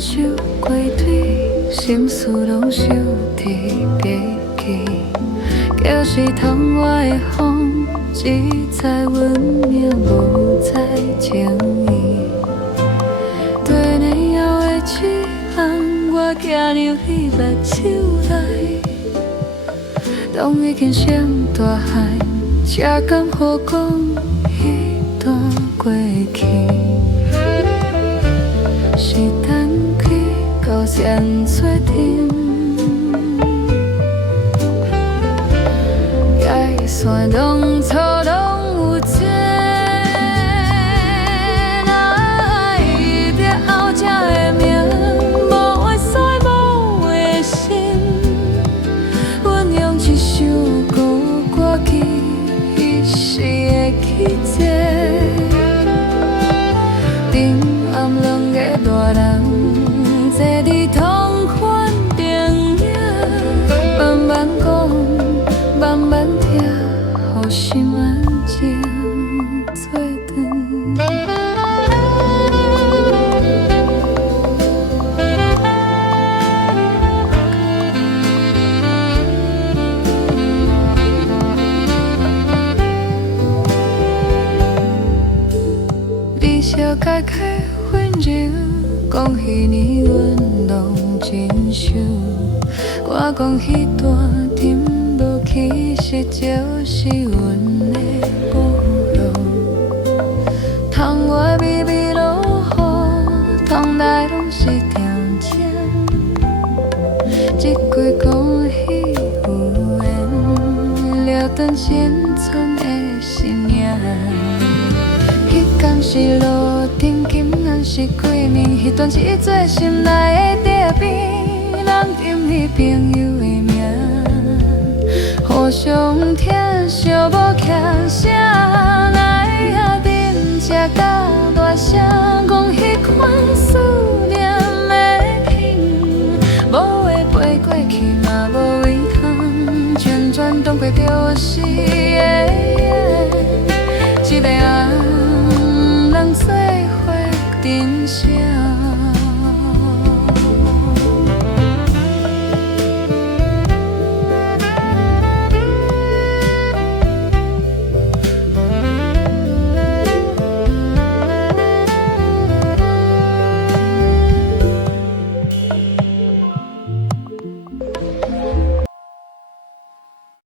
受过对，心事拢收伫笔记。就是窗外的风，只知阮命无再情意。对年后的痴人，我寄入你目睭内。当已经成大海，才敢好讲迄段过去。是等去到现做阵，界线当初拢有情，哪会得后才会明？无话使无话心，阮用一首歌记一时的奇迹。顶暗两个大人坐伫同款电影，慢慢讲，慢慢听，互心安静做阵。你小解开温柔，讲彼年阮拢真想。我讲迄段甜无其实就是阮的侮辱。窗外微微落雨，窗内拢是点点。一句讲彼有缘，了断心存的信念。迄天是路灯，今暗是鬼暝，迄段是做心内的地边，人沉去朋友的名，互相疼惜无欠啥，哪会遐忍才甲大声讲迄款思念的轻，无话飞过去嘛无遗憾，全全当过着是的。